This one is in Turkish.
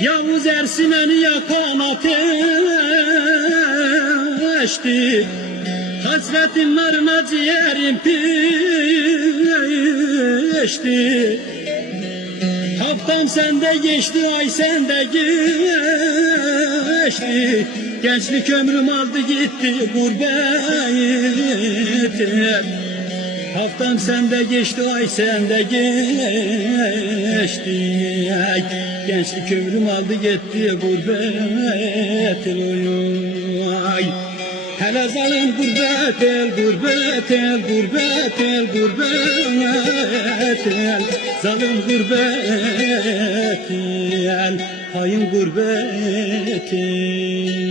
Yavuz Ersineni yakan ateşti. Hasretin narına ciğerim pişti Haftam sende geçti, ay sende geçti Gençlik ömrüm aldı gitti gurbete. Haftam sende geçti, ay sende geçti. Gençlik ömrüm aldı gitti gurbet ay. Hele zalim gurbet el, gurbet el, gurbet el, gurbet el. Zalim gurbet el, hain gurbet el